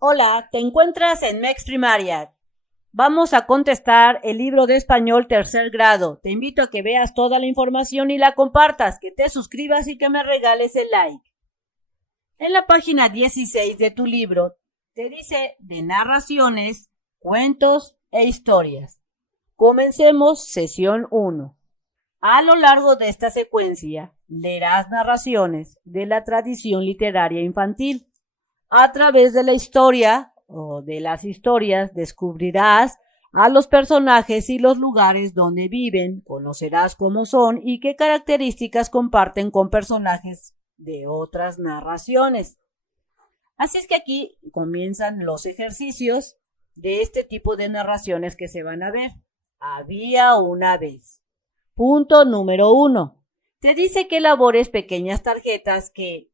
Hola, te encuentras en MEX Primaria. Vamos a contestar el libro de español tercer grado. Te invito a que veas toda la información y la compartas, que te suscribas y que me regales el like. En la página 16 de tu libro te dice de narraciones, cuentos e historias. Comencemos sesión 1. A lo largo de esta secuencia, leerás narraciones de la tradición literaria infantil. A través de la historia o de las historias descubrirás a los personajes y los lugares donde viven, conocerás cómo son y qué características comparten con personajes de otras narraciones. Así es que aquí comienzan los ejercicios de este tipo de narraciones que se van a ver. Había una vez. Punto número 1. Te dice que elabores pequeñas tarjetas que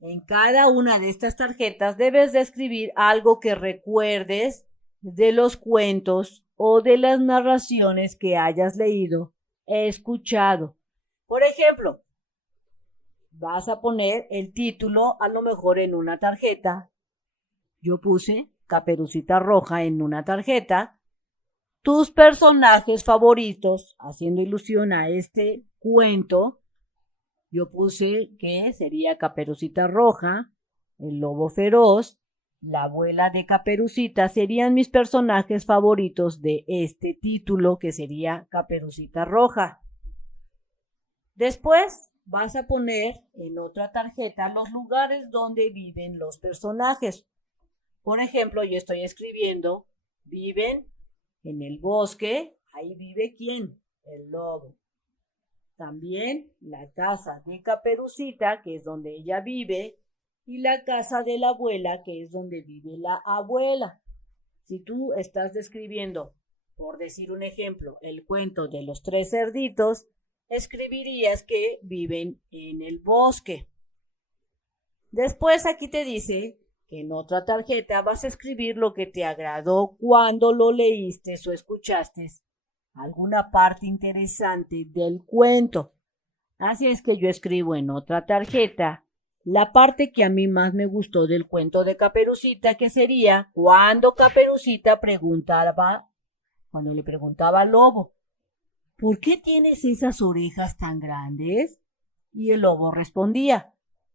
en cada una de estas tarjetas debes de escribir algo que recuerdes de los cuentos o de las narraciones que hayas leído, escuchado. Por ejemplo, vas a poner el título a lo mejor en una tarjeta. Yo puse Caperucita Roja en una tarjeta. Tus personajes favoritos, haciendo ilusión a este cuento. Yo puse que sería Caperucita Roja, el lobo feroz, la abuela de Caperucita serían mis personajes favoritos de este título que sería Caperucita Roja. Después vas a poner en otra tarjeta los lugares donde viven los personajes. Por ejemplo, yo estoy escribiendo, viven en el bosque, ahí vive ¿quién? El lobo. También la casa de Caperucita, que es donde ella vive, y la casa de la abuela, que es donde vive la abuela. Si tú estás describiendo, por decir un ejemplo, el cuento de los 3 cerditos, escribirías que viven en el bosque. Después aquí te dice que en otra tarjeta vas a escribir lo que te agradó cuando lo leíste o escuchaste alguna parte interesante del cuento. Así es que yo escribo en otra tarjeta la parte que a mí más me gustó del cuento de Caperucita, que sería cuando Caperucita cuando le preguntaba al lobo, ¿por qué tienes esas orejas tan grandes? Y el lobo respondía,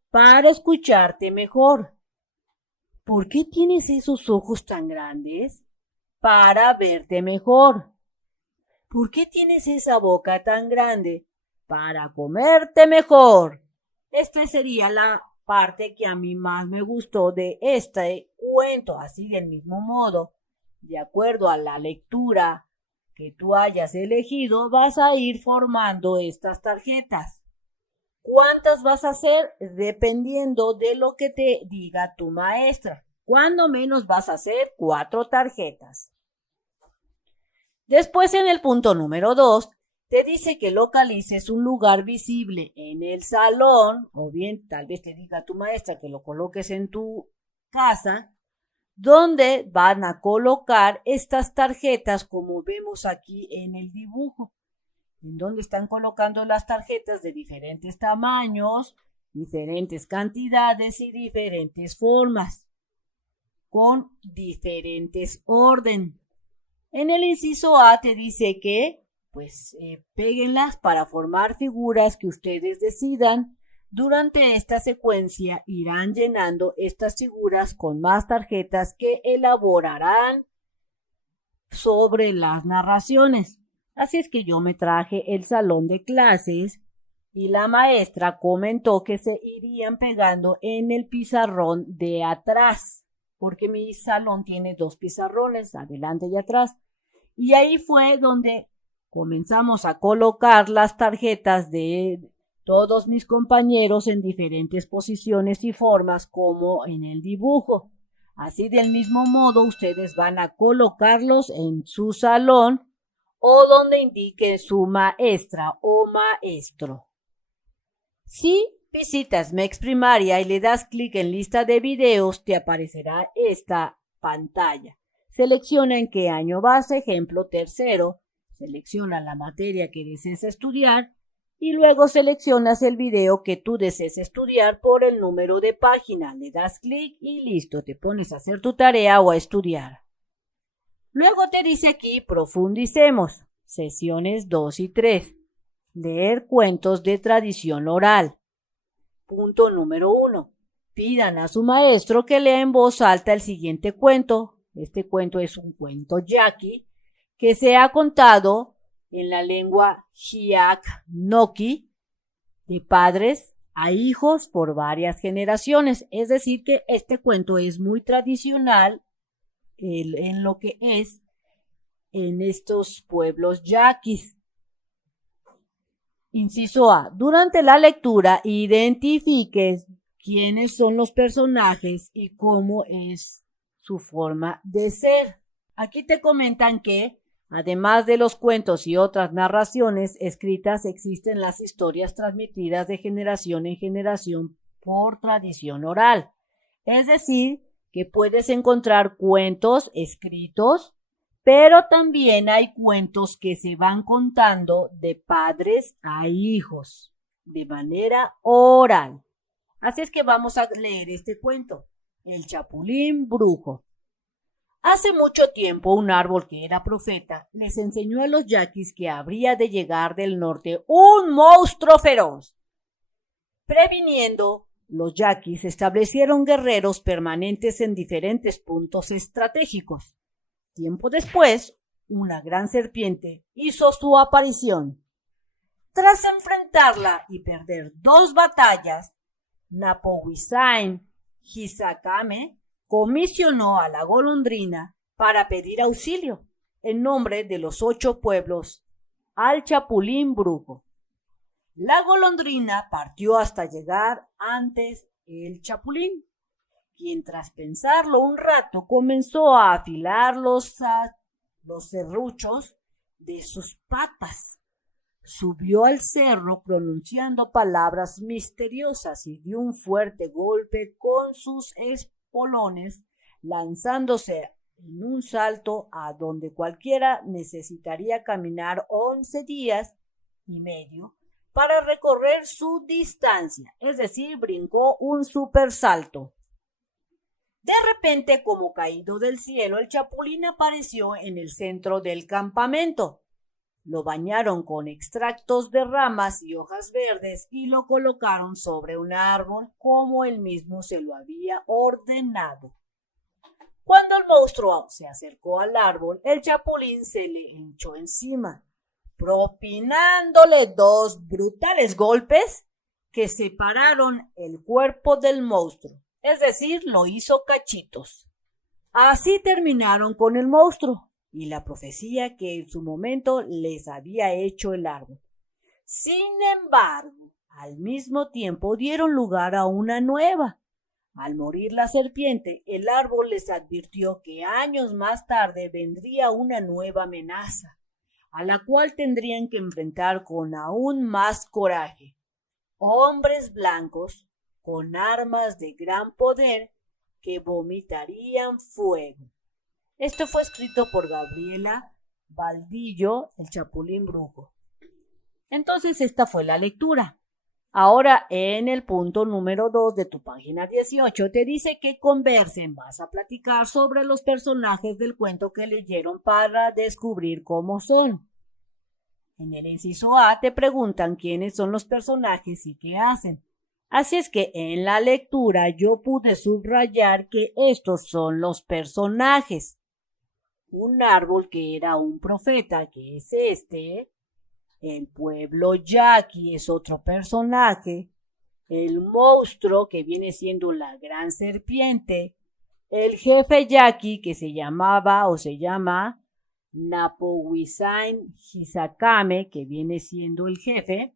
para escucharte mejor. ¿Por qué tienes esos ojos tan grandes? Para verte mejor. ¿Por qué tienes esa boca tan grande? Para comerte mejor. Esta sería la parte que a mí más me gustó de este cuento. Así del mismo modo, de acuerdo a la lectura que tú hayas elegido, vas a ir formando estas tarjetas. ¿Cuántas vas a hacer? Dependiendo de lo que te diga tu maestra. Cuando menos vas a hacer 4 tarjetas. Después en el punto número 2, te dice que localices un lugar visible en el salón, o bien tal vez te diga tu maestra que lo coloques en tu casa, donde van a colocar estas tarjetas como vemos aquí en el dibujo, en donde están colocando las tarjetas de diferentes tamaños, diferentes cantidades y diferentes formas, con diferentes orden. En el inciso A te dice que, péguenlas para formar figuras que ustedes decidan. Durante esta secuencia irán llenando estas figuras con más tarjetas que elaborarán sobre las narraciones. Así es que yo me traje el salón de clases y la maestra comentó que se irían pegando en el pizarrón de atrás, porque mi salón tiene 2 pizarrones, adelante y atrás. Y ahí fue donde comenzamos a colocar las tarjetas de todos mis compañeros en diferentes posiciones y formas como en el dibujo. Así del mismo modo ustedes van a colocarlos en su salón o donde indique su maestra o maestro. Si visitas MEX Primaria y le das clic en lista de videos, te aparecerá esta pantalla. Selecciona en qué año vas, ejemplo, tercero, selecciona la materia que deseas estudiar y luego seleccionas el video que tú desees estudiar por el número de página, le das clic y listo, te pones a hacer tu tarea o a estudiar. Luego te dice aquí, profundicemos, sesiones 2 y 3, leer cuentos de tradición oral. Punto número 1, pidan a su maestro que lea en voz alta el siguiente cuento. Este cuento es un cuento yaqui que se ha contado en la lengua Hiak-Noki de padres a hijos por varias generaciones. Es decir, que este cuento es muy tradicional en lo que es en estos pueblos yaquis. Inciso A. Durante la lectura identifiques quiénes son los personajes y cómo es su forma de ser. Aquí te comentan que, además de los cuentos y otras narraciones escritas, existen las historias transmitidas de generación en generación por tradición oral. Es decir, que puedes encontrar cuentos escritos, pero también hay cuentos que se van contando de padres a hijos, de manera oral. Así es que vamos a leer este cuento, El Chapulín Brujo. Hace mucho tiempo un árbol que era profeta les enseñó a los yaquis que habría de llegar del norte un monstruo feroz. Previniendo, los yaquis establecieron guerreros permanentes en diferentes puntos estratégicos. Tiempo después, una gran serpiente hizo su aparición. Tras enfrentarla y perder 2 batallas, Napowisain Hisakame comisionó a la golondrina para pedir auxilio en nombre de los 8 pueblos al Chapulín Brujo. La golondrina partió hasta llegar antes el Chapulín, quien tras pensarlo un rato comenzó a afilar los serruchos de sus patas. Subió al cerro pronunciando palabras misteriosas y dio un fuerte golpe con sus espolones, lanzándose en un salto a donde cualquiera necesitaría caminar 11 días y medio para recorrer su distancia, es decir, brincó un super salto. De repente, como caído del cielo, el Chapulín apareció en el centro del campamento. Lo bañaron con extractos de ramas y hojas verdes y lo colocaron sobre un árbol como él mismo se lo había ordenado. Cuando el monstruo se acercó al árbol, el Chapulín se le hinchó encima, propinándole 2 brutales golpes que separaron el cuerpo del monstruo, es decir, lo hizo cachitos. Así terminaron con el monstruo y la profecía que en su momento les había hecho el árbol. Sin embargo, al mismo tiempo dieron lugar a una nueva. Al morir la serpiente, el árbol les advirtió que años más tarde vendría una nueva amenaza, a la cual tendrían que enfrentar con aún más coraje. Hombres blancos con armas de gran poder que vomitarían fuego. Esto fue escrito por Gabriela Baldillo, El Chapulín Brujo. Entonces esta fue la lectura. Ahora en el punto número 2 de tu página 18 te dice que conversen, vas a platicar sobre los personajes del cuento que leyeron para descubrir cómo son. En el inciso A te preguntan quiénes son los personajes y qué hacen. Así es que en la lectura yo pude subrayar que estos son los personajes. Un árbol que era un profeta, que es este. El pueblo yaqui es otro personaje. El monstruo, que viene siendo la gran serpiente. El jefe yaqui, que se llamaba o se llama Napowisain Hisakame, que viene siendo el jefe.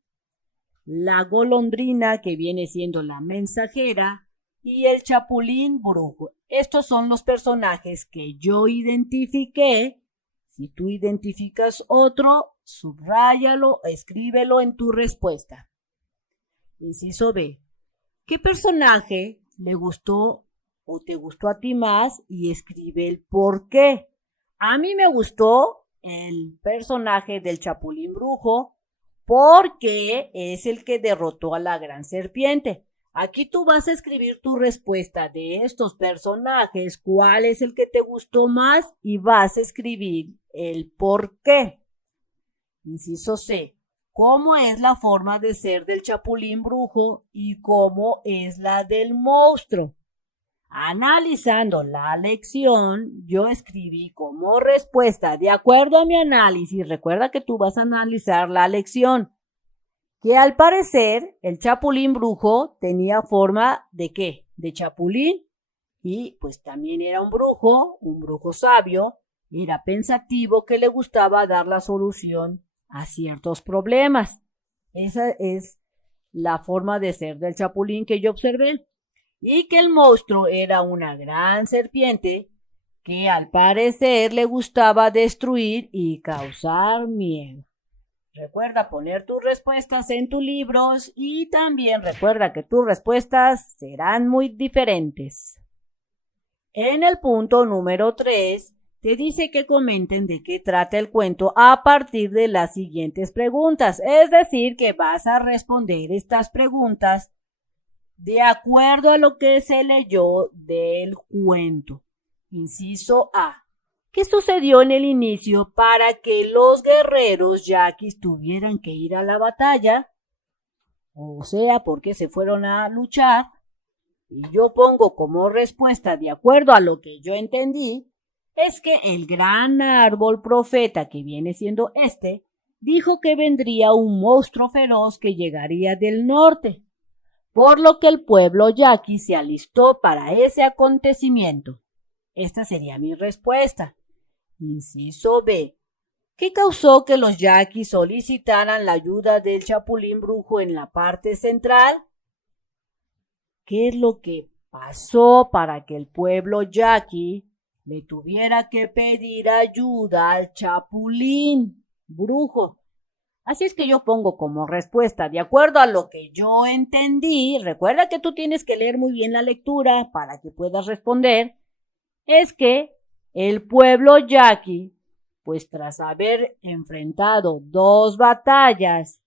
La golondrina, que viene siendo la mensajera, y el Chapulín Brujo. Estos son los personajes que yo identifiqué. Si tú identificas otro, subráyalo, escríbelo en tu respuesta. Inciso B. ¿Qué personaje le gustó o te gustó a ti más? Y escribe el por qué. A mí me gustó el personaje del Chapulín Brujo porque es el que derrotó a la gran serpiente. Aquí tú vas a escribir tu respuesta de estos personajes, cuál es el que te gustó más y vas a escribir el por qué. Inciso C. ¿Cómo es la forma de ser del chapulín brujo y cómo es la del monstruo? Analizando la lección, yo escribí como respuesta, de acuerdo a mi análisis, recuerda que tú vas a analizar la lección, que al parecer el chapulín brujo tenía forma ¿de qué? De chapulín, y pues también era un brujo sabio, era pensativo, que le gustaba dar la solución a ciertos problemas. Esa es la forma de ser del chapulín que yo observé. Y que el monstruo era una gran serpiente que al parecer le gustaba destruir y causar miedo. Recuerda poner tus respuestas en tus libros y también recuerda que tus respuestas serán muy diferentes. En el punto número 3 te dice que comenten de qué trata el cuento a partir de las siguientes preguntas. Es decir, que vas a responder estas preguntas de acuerdo a lo que se leyó del cuento. Inciso A. ¿Qué sucedió en el inicio para que los guerreros yaquis tuvieran que ir a la batalla? O sea, ¿por qué se fueron a luchar? Y yo pongo como respuesta, de acuerdo a lo que yo entendí, es que el gran árbol profeta que viene siendo dijo que vendría un monstruo feroz que llegaría del norte, por lo que el pueblo yaqui se alistó para ese acontecimiento. Esta sería mi respuesta. Inciso B. ¿Qué causó que los yaquis solicitaran la ayuda del chapulín brujo en la parte central? ¿Qué es lo que pasó para que el pueblo yaqui le tuviera que pedir ayuda al chapulín brujo? Así es que yo pongo como respuesta, de acuerdo a lo que yo entendí, recuerda que tú tienes que leer muy bien la lectura para que puedas responder, es que el pueblo yaqui, pues tras haber enfrentado 2 batallas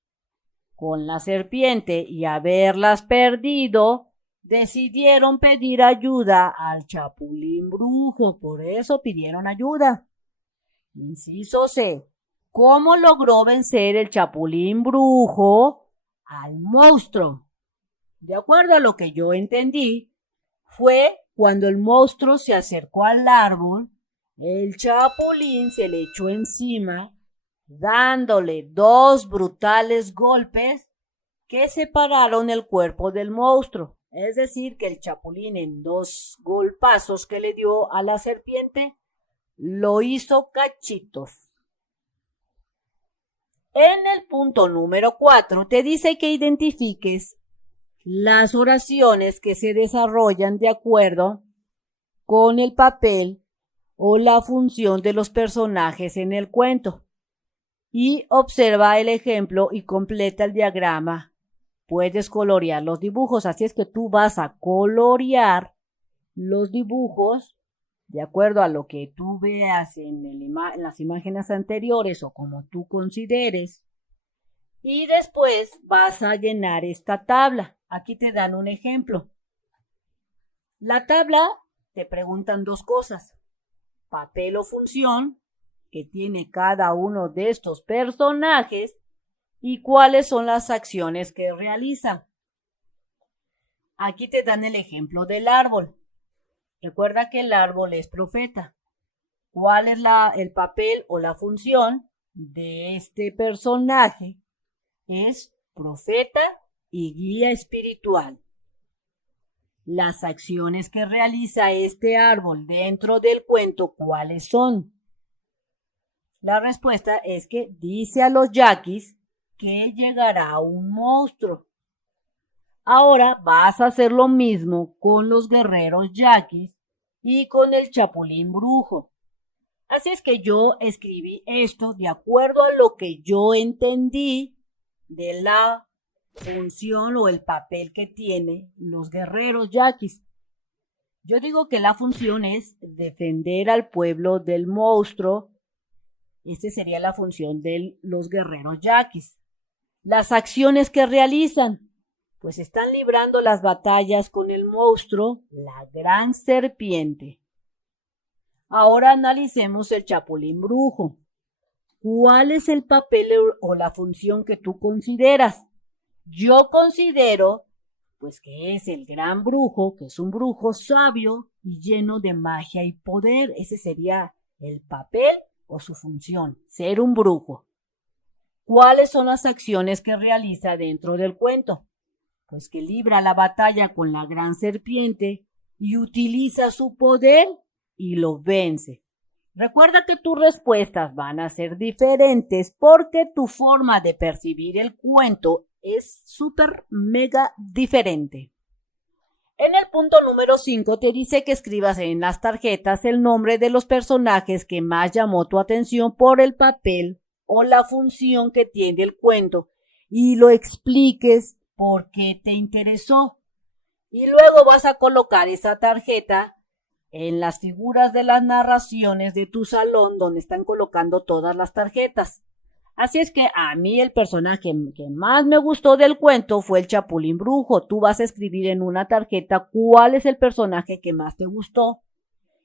con la serpiente y haberlas perdido, decidieron pedir ayuda al chapulín brujo, por eso pidieron ayuda. Inciso C. ¿Cómo logró vencer el chapulín brujo al monstruo? De acuerdo a lo que yo entendí, fue cuando el monstruo se acercó al árbol, el chapulín se le echó encima, dándole 2 brutales golpes que separaron el cuerpo del monstruo. Es decir, que el chapulín en 2 golpazos que le dio a la serpiente, lo hizo cachitos. En el punto número 4 te dice que identifiques las oraciones que se desarrollan de acuerdo con el papel o la función de los personajes en el cuento. Y observa el ejemplo y completa el diagrama. Puedes colorear los dibujos, así es que tú vas a colorear los dibujos de acuerdo a lo que tú veas en las imágenes anteriores o como tú consideres. Y después vas a llenar esta tabla. Aquí te dan un ejemplo. La tabla te preguntan 2 cosas. Papel o función que tiene cada uno de estos personajes y cuáles son las acciones que realizan. Aquí te dan el ejemplo del árbol. Recuerda que el árbol es profeta. ¿Cuál es el papel o la función de este personaje? Es profeta y guía espiritual. Las acciones que realiza este árbol dentro del cuento, ¿cuáles son? La respuesta es que dice a los yaquis que llegará un monstruo. Ahora vas a hacer lo mismo con los guerreros yaquis y con el chapulín brujo. Así es que yo escribí esto de acuerdo a lo que yo entendí de la función o el papel que tienen los guerreros yaquis. Yo digo que la función es defender al pueblo del monstruo. Esta sería la función de los guerreros yaquis. Las acciones que realizan, pues están librando las batallas con el monstruo, la gran serpiente. Ahora analicemos el chapulín brujo. ¿Cuál es el papel o la función que tú consideras? Yo considero, pues, que es el gran brujo, que es un brujo sabio y lleno de magia y poder. Ese sería el papel o su función, ser un brujo. ¿Cuáles son las acciones que realiza dentro del cuento? Pues que libra la batalla con la gran serpiente y utiliza su poder y lo vence. Recuerda que tus respuestas van a ser diferentes porque tu forma de percibir el cuento es súper mega diferente. En el punto número 5 te dice que escribas en las tarjetas el nombre de los personajes que más llamó tu atención por el papel o la función que tiene el cuento y lo expliques por qué te interesó. Y luego vas a colocar esa tarjeta en las figuras de las narraciones de tu salón donde están colocando todas las tarjetas. Así es que a mí el personaje que más me gustó del cuento fue el Chapulín Brujo. Tú vas a escribir en una tarjeta cuál es el personaje que más te gustó.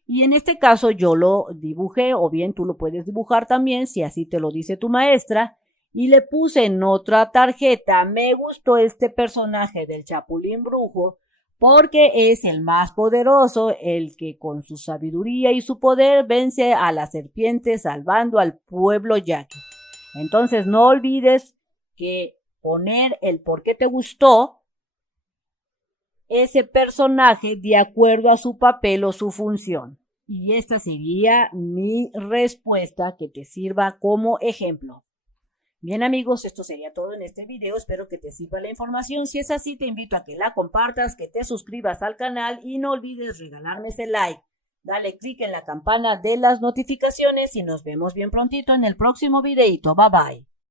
Y en este caso yo lo dibujé, o bien tú lo puedes dibujar también, si así te lo dice tu maestra. Y le puse en otra tarjeta, me gustó este personaje del Chapulín Brujo porque es el más poderoso, el que con su sabiduría y su poder vence a la serpiente salvando al pueblo yaqui. Entonces no olvides que poner el por qué te gustó ese personaje de acuerdo a su papel o su función. Y esta sería mi respuesta que te sirva como ejemplo. Bien amigos, esto sería todo en este video, espero que te sirva la información. Si es así, te invito a que la compartas, que te suscribas al canal y no olvides regalarme ese like. Dale click en la campana de las notificaciones y nos vemos bien prontito en el próximo videito. Bye bye.